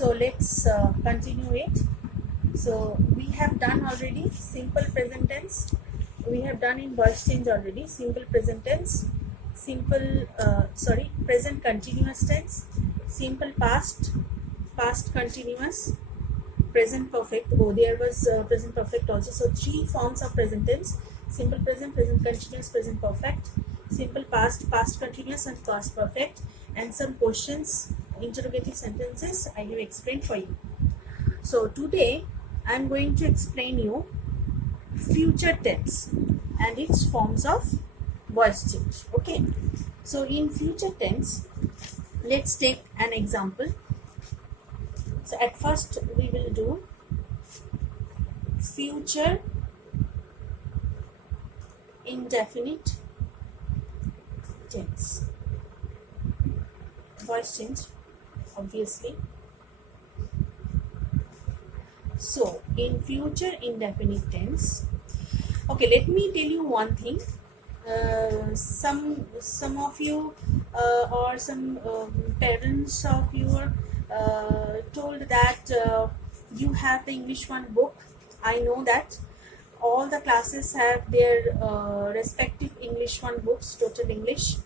So let's continue it. So we have done already simple present tense. We have done in voice change already simple present tense, present continuous tense, simple past continuous, present perfect. Oh, there was present perfect also. So three forms of present tense: simple present, present continuous, present perfect, simple past continuous, and past perfect. And some questions, interrogative sentences I have explained for you. So today I am going to explain you future tense and its forms of voice change. Okay, so in future tense, let's take an example. So at first we will do future indefinite tense. Voice change, obviously. So in future indefinite tense, okay, let me tell you one thing. Some of you or some parents of you told that you have the English 1 book. I know that all the classes have their respective English 1 books, Total English.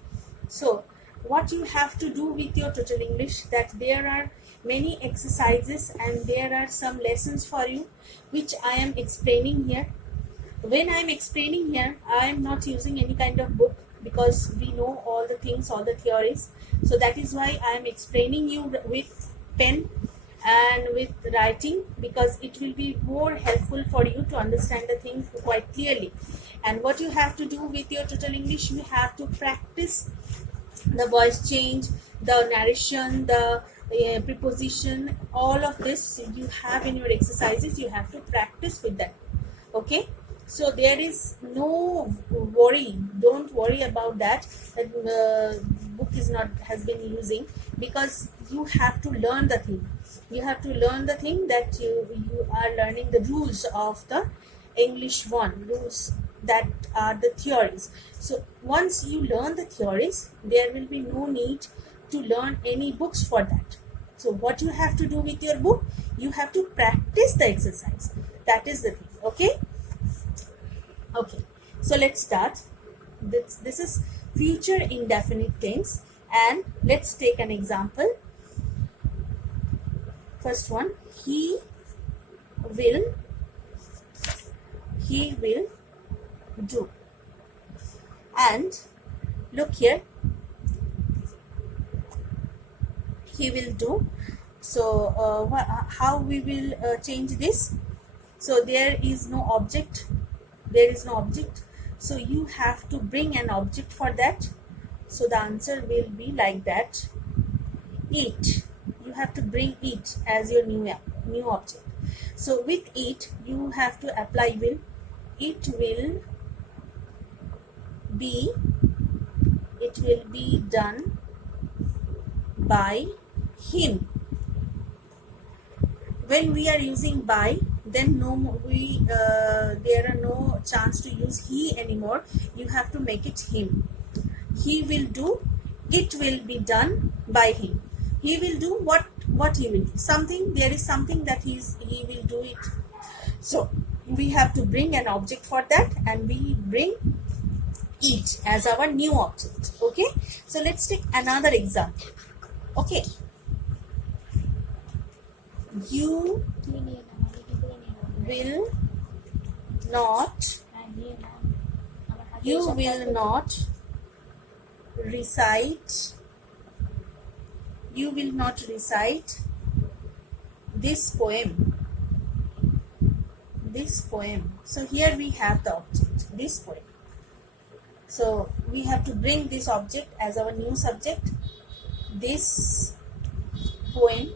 So what you have to do with your Total English, that there are many exercises and there are some lessons for you which I am explaining here. When I am explaining here, I am not using any kind of book because we know all the things, all the theories. So that is why I am explaining you with pen and with writing, because it will be more helpful for you to understand the thing quite clearly. And what you have to do with your Total English, you have to practice the voice change, the narration, the preposition, all of this you have in your exercises. You have to practice with that. Okay, so there is no worry, don't worry about that book has been using, because you have to learn the thing. You have to learn the thing that you are learning the rules of the English 1, rules that are the theories. So once you learn the theories, there will be no need to learn any books for that. So what you have to do with your book, you have to practice the exercise. That is the thing. Okay, so let's start. This is future indefinite tense, and let's take an example. First one, he will do. And look here, he will do. So how we will change this? So there is no object, so you have to bring an object for that. So the answer will be like that: it. You have to bring it as your new object. So with it, you have to apply will. It will be done by him. When we are using by, then there are no chance to use he anymore. You have to make it him. He will do, it will be done by him. He will do what he will do. Something, there is something that he will do it. So we have to bring an object for that, and we bring it as our new object. Okay, so let's take another example. Okay, you will not recite this poem. So here we have the object, this poem. So we have to bring this object as our new subject. This poem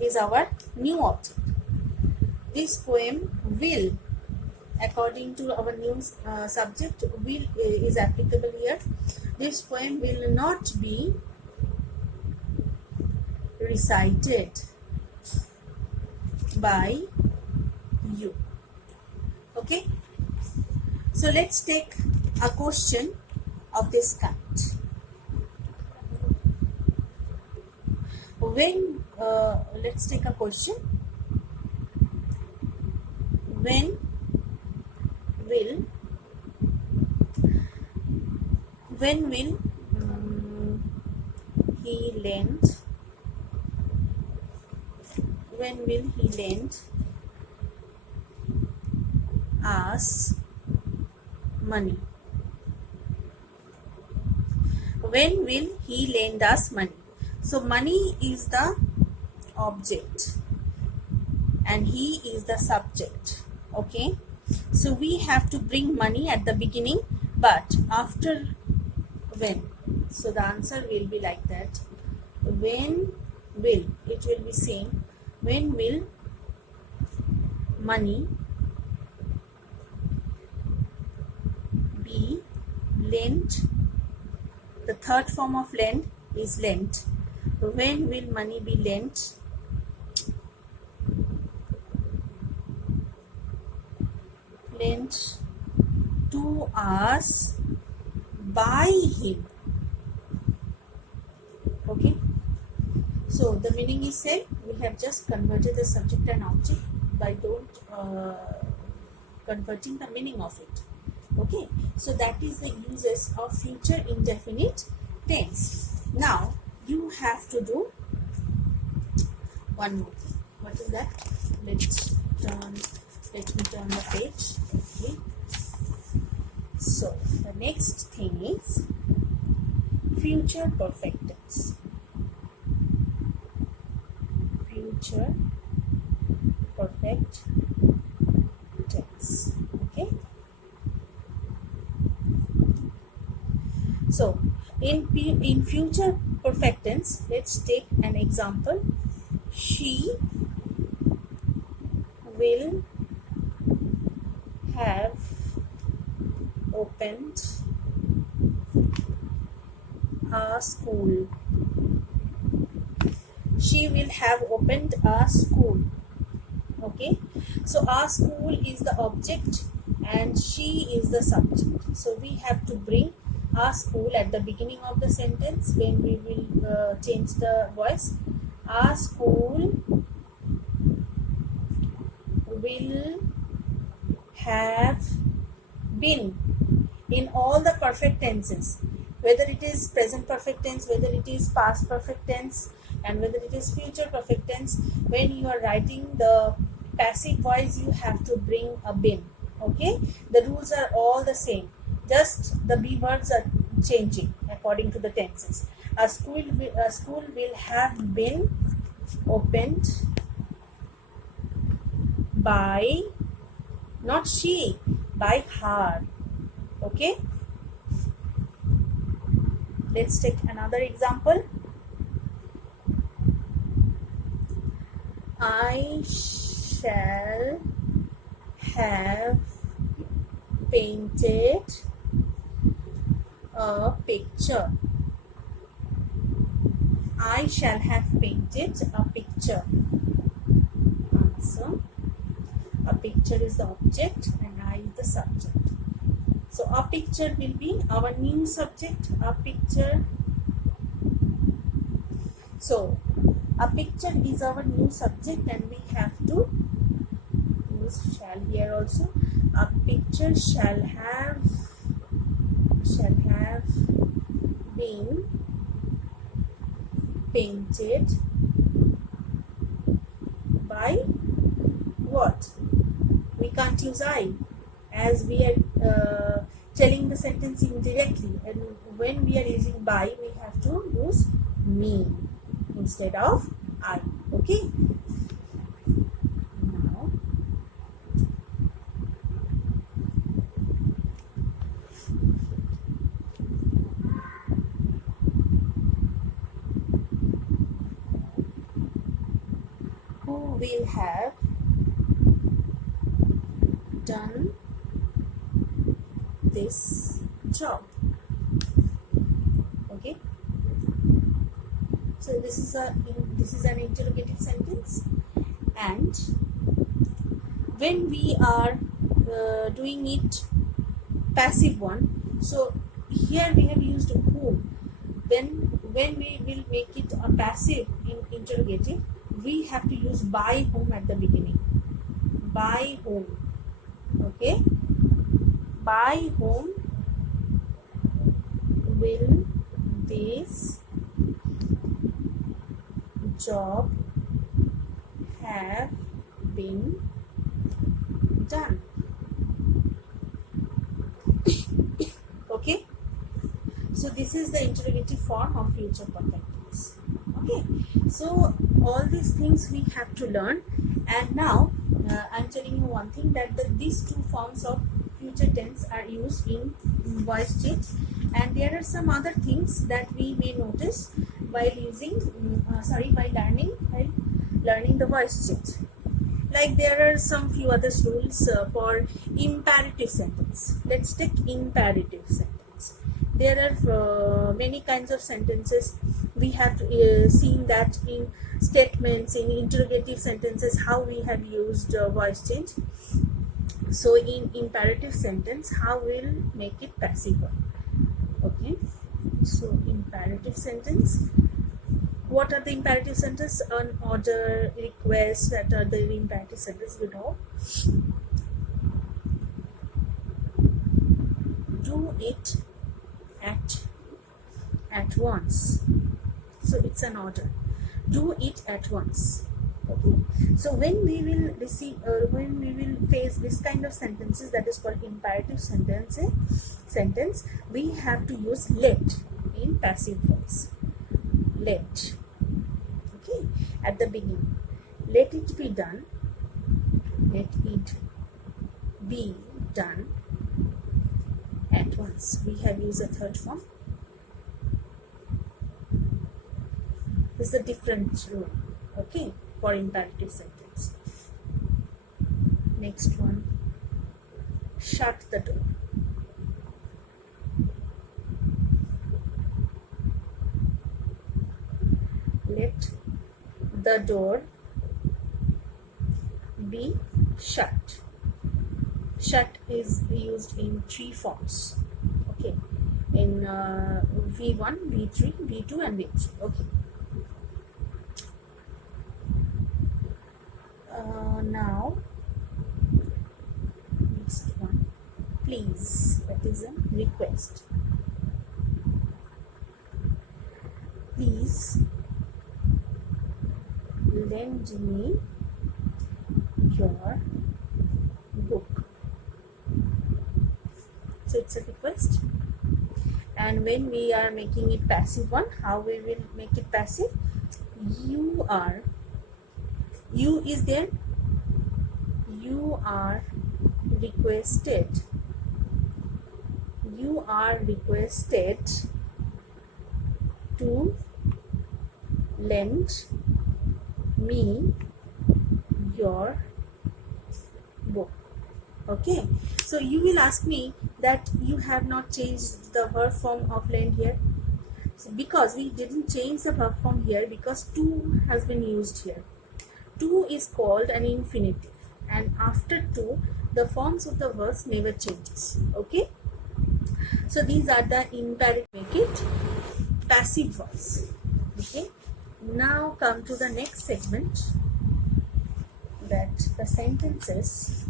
is our new object. This poem will, according to our new subject, will is applicable here. This poem will not be recited by you. Okay, so let's take a question of this kind. When let's take a question. When will he lend us money? When will he lend us money? So money is the object and he is the subject. Okay, so we have to bring money at the beginning, but after when. So the answer will be like that. When will, it will be same. When will money be lent? The third form of lend is lent. When will money be lent? Lent to us by him. Okay, so the meaning is said. We have just converted the subject and object by converting the meaning of it. Okay, so that is the uses of future indefinite tense. Now you have to do one more thing. What is that? Let me turn the page. Okay, so the next thing is future perfect tense. Future perfect tense. Okay, so in future perfect tense, let's take an example. She will have opened a school. She will have opened a school. Okay, so our school is the object and she is the subject. So we have to bring our school at the beginning of the sentence when we will change the voice. Our school will have been, in all the perfect tenses, whether it is present perfect tense, whether it is past perfect tense, and whether it is future perfect tense. When you are writing the passive voice, you have to bring a been. Okay, the rules are all the same, just the be words are changing according to the tenses. A school will have been opened by, not she, by her. Okay, let's take another example. I shall have painted a picture. I shall have painted a picture. Answer. A picture is the object and I is the subject. So a picture will be our new subject. A picture. So a picture is our new subject and we have to use shall here also. A picture shall have been painted by what? We can't use I, as we are telling the sentence indirectly, and when we are using by, we have to use me instead of I. Okay, now who will have done this job? Okay, so this is an interrogative sentence, and when we are doing it passive one, so here we have used who. Then when we will make it a passive in interrogative, we have to use by whom at the beginning. By whom. Okay, by whom will this job have been done? Okay, so this is the interrogative form of future perfect tense. Okay, so all these things we have to learn. And now I'm telling you one thing, that these two forms of future tense are used in voice change, and there are some other things that we may notice while learning the voice change. Like there are some few other rules for imperative sentence. Let's take imperative sentence. There are many kinds of sentences. We have seen that in statements, in interrogative sentences, how we have used voice change. So in imperative sentence, how we'll make it passive one. Okay, so imperative sentence. What are the imperative sentences? An order, request, that are the imperative sentences we know. Do it at once. So it's an order. Do it at once. Okay. So when we will receive, when we will face this kind of sentences, that is called imperative sentence, we have to use let in passive voice. Let. Okay. At the beginning. Let it be done. Let it be done at once. We have used a third form. This is a different rule. Okay, for imperative sentence. Next one. Shut the door. Let the door be shut. Shut is used in three forms. Okay, in V1, V3, V2 and V3. Okay. Now, next one. Please, that is a request. Please lend me your book. So it's a request. And when we are making it passive one, how we will make it passive? You is there. You are requested. You are requested to lend me your book. Okay, so you will ask me that you have not changed the verb form of lend here. So because we didn't change the verb form here, because to has been used here. To is called an infinitive, and after to the forms of the verbs never changes. Okay, so these are the imperative, make it passive voice. Okay, now come to the next segment, that the sentences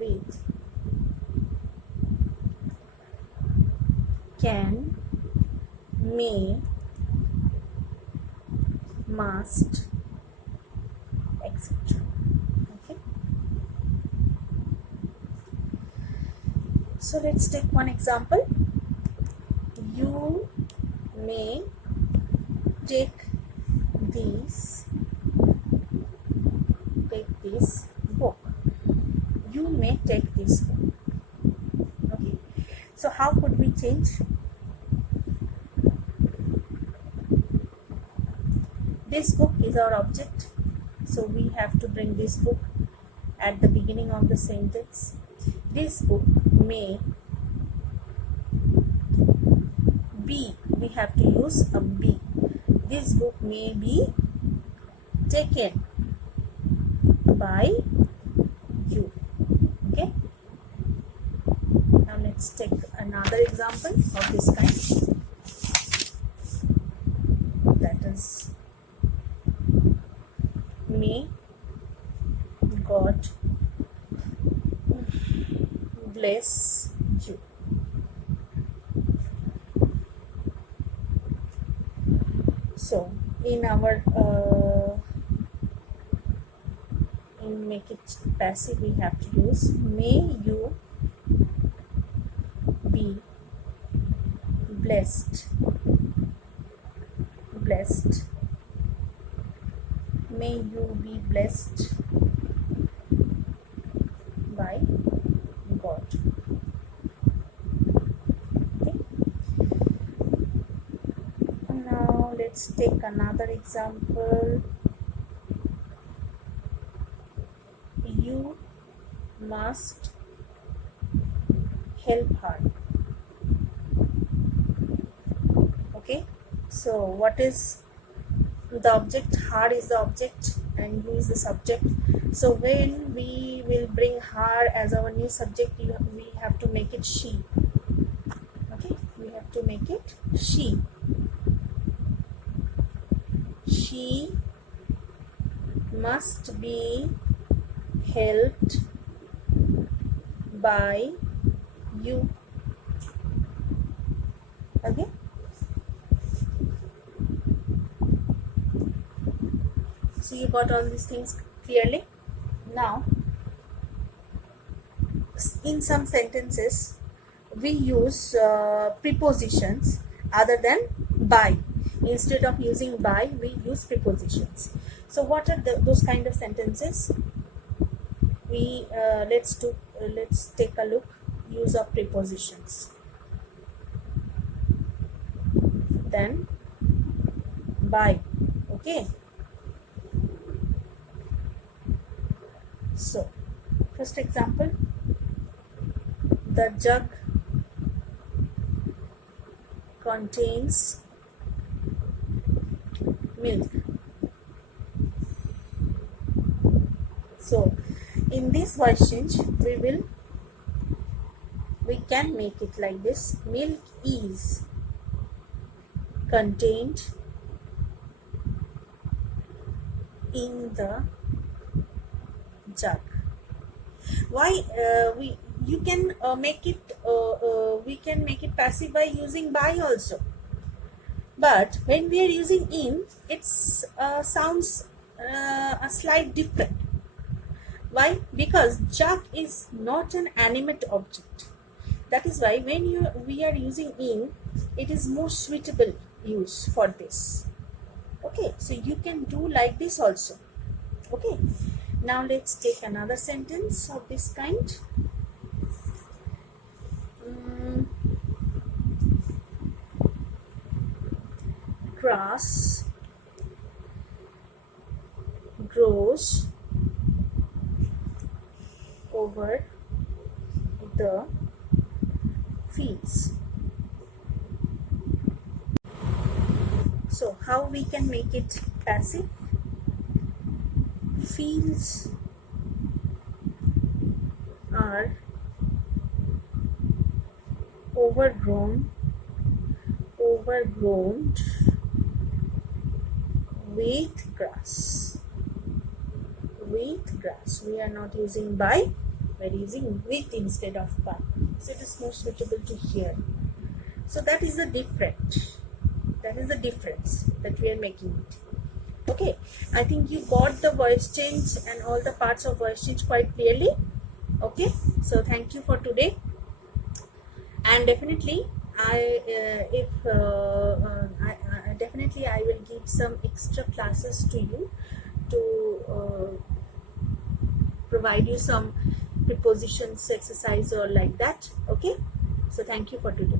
with can, may, must, etc. Okay, so let's take one example. You may take this book. You may take this book. Okay, so how could we change? This book is our object, so we have to bring this book at the beginning of the sentence. This book may be, we have to use a be. This book may be taken by you. Okay, now let's take another example of this kind. That is, may God bless you. So in our in make it passive, we have to use may you be blessed. May you be blessed by God. Okay. Now let's take another example. You must help her. Okay, so what is the object? Her is the object and you is the subject. So when we will bring her as our new subject, we have to make it she. Okay, we have to make it she. She must be helped by you. Okay. So you got all these things clearly. Now, in some sentences, we use prepositions other than by. Instead of using by, we use prepositions. So what are those kind of sentences? We let's take a look. Use of prepositions. Then by. Okay. So first example, the jug contains milk. So in this voice change, we can make it like this: milk is contained in the jug. Why you can make it we can make it passive by using by also, but when we are using in, it's sounds a slight different. Why? Because jug is not an animate object. That is why when we are using in, it is more suitable use for this. Okay, so you can do like this also. Okay, now let's take another sentence of this kind. Grass grows over the fields. So how we can make it passive? Fields are overgrown with grass. We are not using by, we are using with instead of by. So it is more suitable to hear. So that is the difference that we are making it. Okay, I think you got the voice change and all the parts of voice change quite clearly. Okay, so thank you for today, and definitely I will give some extra classes to you to provide you some prepositions exercise or like that. Okay, so thank you for today.